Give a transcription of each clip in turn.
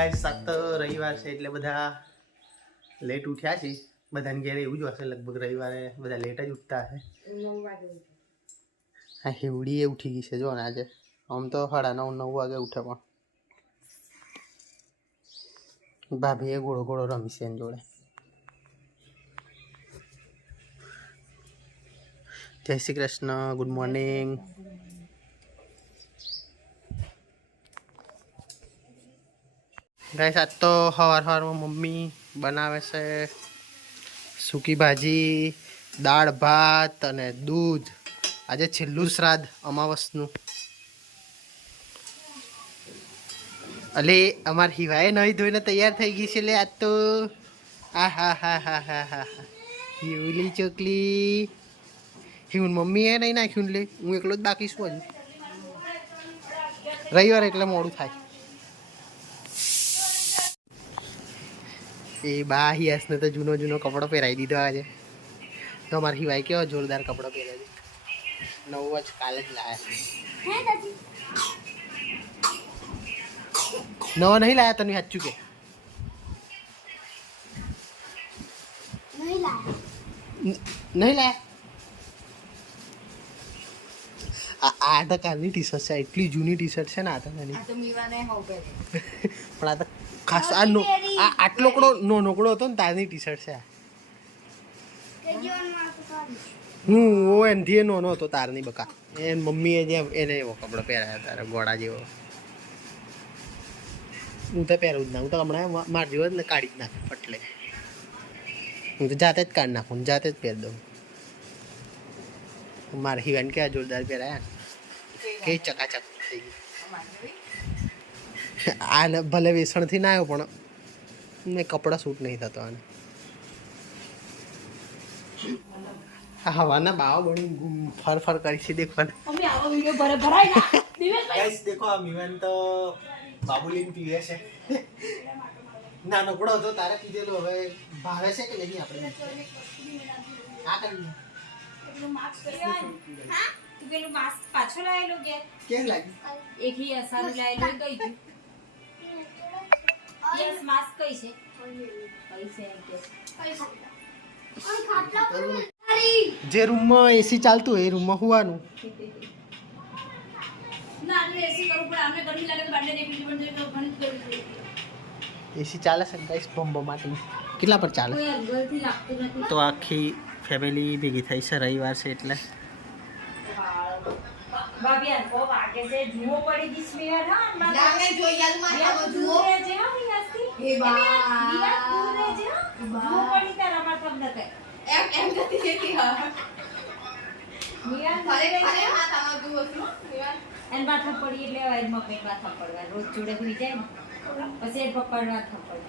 Guys સાત રવિવાર છે એટલે બધા લેટ ઉઠ્યા છે. બધાને ઘેરે એવું જ હશે, લગભગ રવિવારે બધા લેટ જ ઉઠતા હશે. હા, હેવડી એ ઉઠી ગઈ છે જો ને આજે. આમ તો 9:30 વાગે ઉઠે, પણ ભાભી એ ગોળો ગોળો રમી છે એની જોડે. જય Shri Krishna, good morning. Guys આજ તો સવારમાં મમ્મી બનાવે છે સૂકી ભાજી, દાળ ભાત અને દૂધ. આજે છેલ્લું શ્રાદ્ધ અમાવસનું. અલે અમાર હિવાએ નહીં ધોઈને તૈયાર થઈ ગઈ છે લે આજ તો. આ હા હા હા હા હા હા હિવલી ચોકલી. હિવન મમ્મી એ નહીં નાખ્યું લે, હું એકલો જ બાકી છું હજુ. રવિવાર એટલે મોડું થાય. એ બા હિયાસને તો જૂનો કપડો પહેરાવી દીધો આજે. તો અમારે હિવાય કેવો જોરદાર કપડો પહેર્યો છે. નવો જ કાલે જ લાયા. નવો નહીં લાયા તને સાચું કે? નહીં લાયા. આ તો કાલની ટી શર્ટ છે, એટલી જૂની ટી શર્ટ છે ને. આ તો પણ આ તો ખાસ આટલો નોકડો હતો ને તારની ટી શર્ટ છે. હું એનથી નાનો હતો તારની બકા. એ મમ્મીએ જે એને એવો કપડો પહેરાયો તારે ગોળા જેવો. હું તો પહેરું જ ના. હું તો હમણાં મારી જેવો જ ને કાઢી જ નાખું પટલે. હું તો જાતે જ કાઢી નાખું, જાતે જ પહેરી દઉં. મારે હિવાન કેવા જોરદાર પહેરાયા, કે ચકાચક થઈ ગઈ. આને ભલે વેસણથી ના આવ્યો પણ મેં કપડા સૂટ નહીં થતો આને. હવાના બાવા બની ફર કરી છે. દેખો દેખો આ મિવાન તો બાબુલીન પીવે છે. ના નકડો હતો તારે કીધેલું, હવે ભાવે છે કે નહીં આપણે? આ કરી પેલું માસ્ક પાછો લાયેલો કે કેમ લાગી? એક હી અસાનું લાયેલો કઈ ગયું? યસ માસ્ક કઈ છે? જે રૂમમાં એસી ચાલતું હોય એ રૂમમાં હોવાનું. ના આપણે એસી કરવું પડે. આપણે ગરમી લાગે તો બાંડે નીકળી પણ જોઈએ તો ઘણી ગરમી પડે. એસી ચાલે છે ગાઈસ bombo માટે. કેટલા પર ચાલે? કોઈ અગલથી લાગતું નથી. તો આખી ફેમિલી ભેગી થઈ છે, રવિવાર છે એટલે. ભાભી આ કો વાગે છે જુઓ પડી ગઈ સ્મેર. હા લાગે જો યાદ માં જુઓ રે જે હો ની આસ્તી એ બા દિયા જુઓ રે જે જુઓ પડી તારા માથા માં નતે એમ જતી જતી હા મિયા ફરે ફરે માથામાં જુઓ છો મિયા એન માથા પડી એટલે વાયર માં કઈ માથા પડવા રોજ જોડે ભરી જાય ને પછી એ પકડવા થપડ.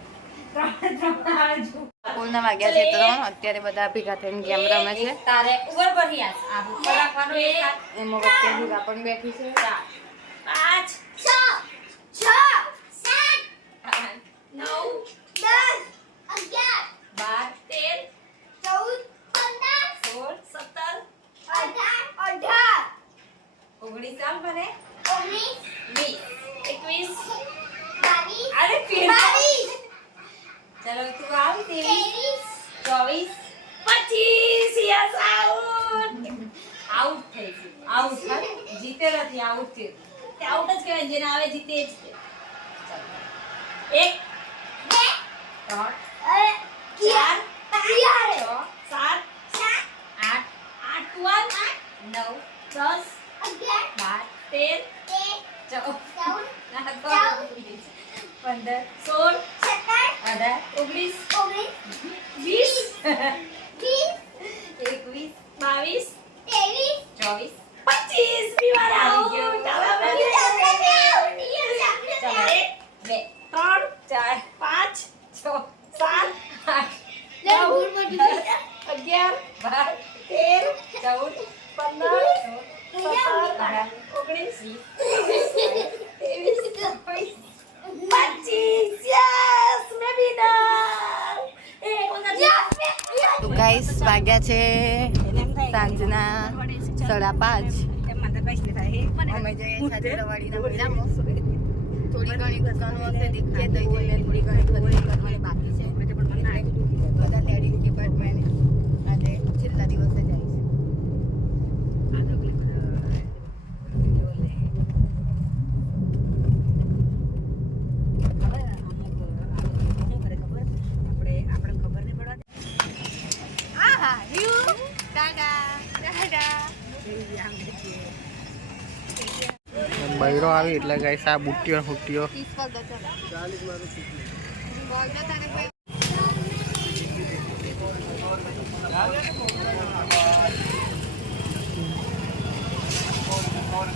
સ્કૂલના વાગ્યા છે તો અત્યારે બધા ભેગા થઈને ગેમ રમે છે. તારે ઉપર ભરી આસ આ ઉપર રાખવાનો એક એમાં વચ્ચે ભેગા પણ બેઠી છે. 5 6 7 9 10 11 12 13 14 17 18 19 સાલ ભરે 20 21 અરે 22 चलो तू आओ 23 24 25 यस आउट आउट થઈ ગયું. આઉટ હા જીતે નથી, આઉટ છે. તે આઉટ જ કહેવાય, જેને આવે જીતે જ. એક 2 3 4 5 6 7 8 9 10 11 12 13 14 15 16 18 19 20 21 22 પીવાર આઉટ. બે 3 4 5 6 7 8 9 10 11 12 13 14 15 यस मैं विनर. તો ગાઈસ વાગ્યા છે સાંજના 5:30. અમે જઈએ સાથે રવાડીના મેળામાં. તો થોડી ઘણી દુકાનો હશે દેખાય તો થોડી ઘણી ખરીદી કરવાની બાકી છે બધા લેડીઝ ડિપાર્ટમેન્ટ આજે છેલ્લા દિવસે જાય છે બૈરો આવી એટલે ગાઈસ આ બુટ્ટીઓ હુટ્ટીઓ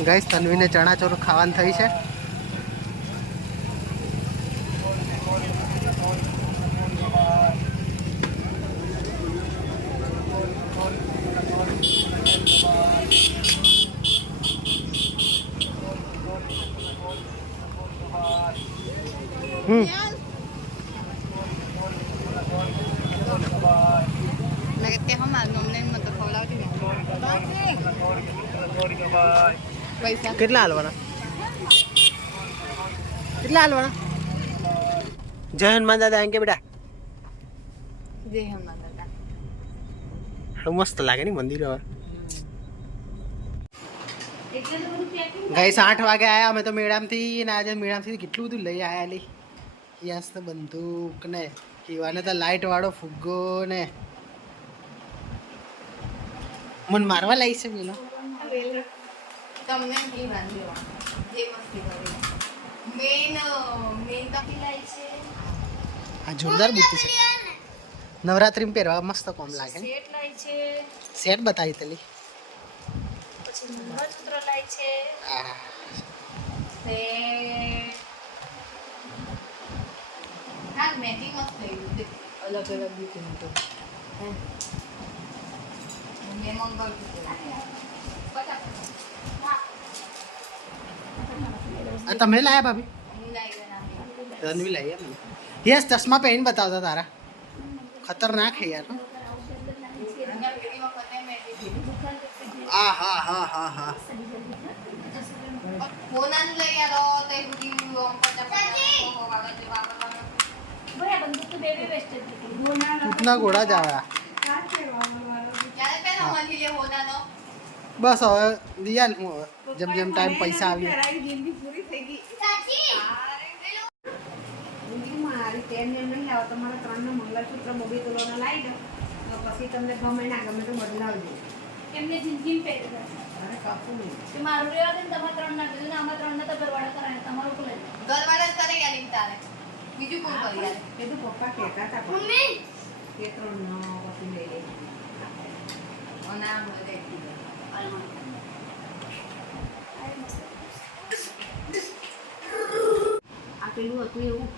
ગાઈસ તન્વીને ચણાચોર ખાવાનું થઈ છે. કેટલા હાલવાના જય હનુમાન દાદા એમ કે બેટા મસ્ત લાગે ને મંદિર હવે. ગાઈસ 8 વાગે આયા અમે તો મેળામથી ને આજે મેળામથી કેટલું બધું લઈ આયા લી યસ તો બંદૂક ને કીવાને તો લાઈટ વાળો ફુગ્ગો ને મન મારવા લાવી છે પેલો તમને કી વાંધો જે મસ્તી કરી મેન કાકી લાઈ છે આ જોરદાર બુટ્ટી છે નવરાત્રીમાં પહેરવા મસ્ત કોમ લાગે ને સેટ લાઈ છે સેટ બતાવી તલી પછી મંગળસૂત્ર લાઈ છે આ સેટ હા મેચિંગ મસ્ત થઈ ગયું અલગ અલગ દીકું તો મેં મંગળ આ તમે લાયા ભાભી તન્વી લાવી એમ ને યસ ચશ્મા પહેરીને બતાવતા તારા ખતરનાક હે યાર આ હા હા હા હા ફોન લઈ આલો તો ભયા બંદૂક તો બેબી વેસ્ટ હતી કિતના ઘોડા જ આવ્યા ક્યારે પેલા મળી લે હોનાનો બસ હવે દિયા હું હવે જેમ જેમ ટાઈમ પૈસા આવી મારી તેમને નહીં લાવો તમારા 3 મંગળસૂત્ર મોબી તોલોના લાવી દો તો પછી તમને ગમે ના ગમે તો બદલાવજો એમને જિંદગી પહેરે અરે કાપું નહીં કે મારું રેવા દે ને તમારે 3 ના કીધું ને આમાં 3 ના તો પરવાડા કરાય તમારું કોલે ઘરવાળા જ કરે યાર તારે બીજું કોણ કરી યાર કીધું પપ્પા કહેતા હતા મમ્મી કે 3 નો પછી લઈ લે અને આમ બધે આ પેલું હતું એવું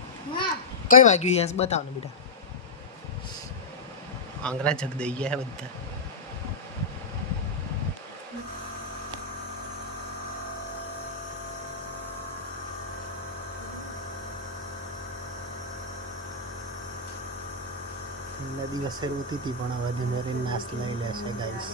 કઈ વાગ્યું યસ બતાવ ને બેટા આંગળા જગ દઈ ગયા હે બધા છેલ્લા દિવસે રોતી હતી પણ હવે ધીમે રહીને નાસ્તો લઈ લેશે ગાઈસ